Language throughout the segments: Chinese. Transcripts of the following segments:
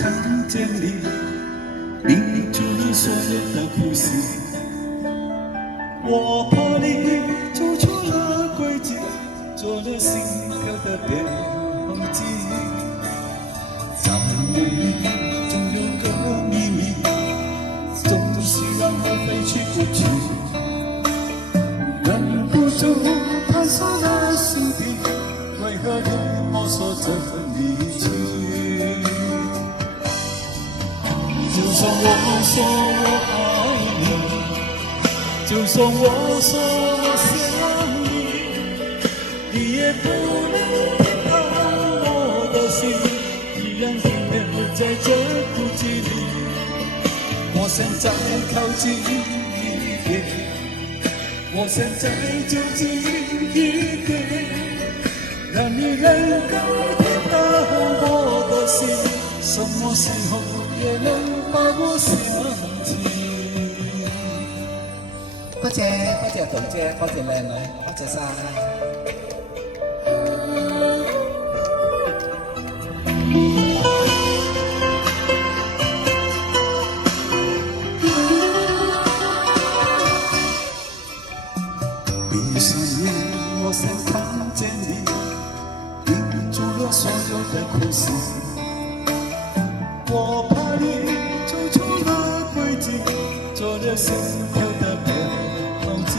看见你，泯除了所有的苦心。我怕你走错了轨迹，做了心跳的变机。在梦里总有个秘密，总是让我飞去不去，忍不住探索了心底，为何你摸索着离去？就算我说我爱你，就算我说我想你，你也不能听到我的心依然停留在这孤寂里。我想再靠近一点，我想再就近一点，让你能够听到我的心，什么时候也能把我想起。多謝彤姐，多謝靚女，多謝晒。闭上眼，我想看見你，泯除了所有的苦心。我怕你走錯了軌跡，做了心跳的變機。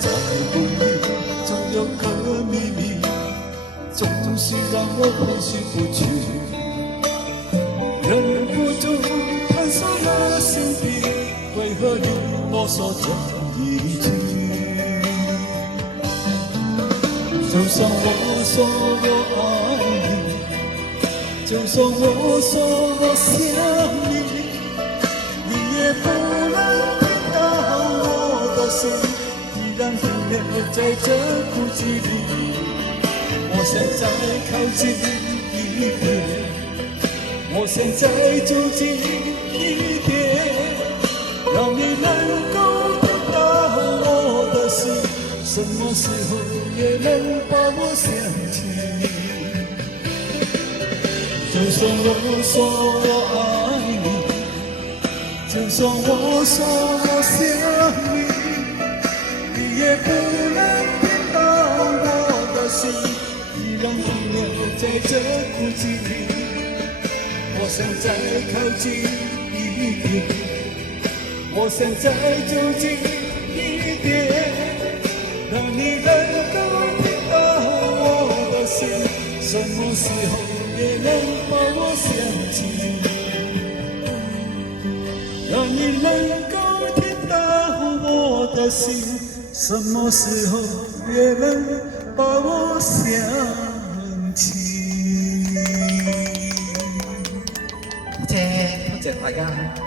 在夢裡總有個秘密，總是讓我回去不去，忍不住探索了心底，為何你囉嗦這一句？就算我說我愛你，就算我說我想你，你也不能聽到我的心依然停留在這孤寂裡。我想再靠近一點，我想再就近一點，讓你能夠聽到我的心，什麼時候也能把我想起。就算我說我愛你，就算我說我想你，你也不能聽到我的心依然停留在這孤寂裡。我想再靠近一點，我想再就近一點，讓你能夠聽到我的心，什麼時候也能把我想起。讓你能夠聽到我的心，什麼時候也能把我想起。多謝大家。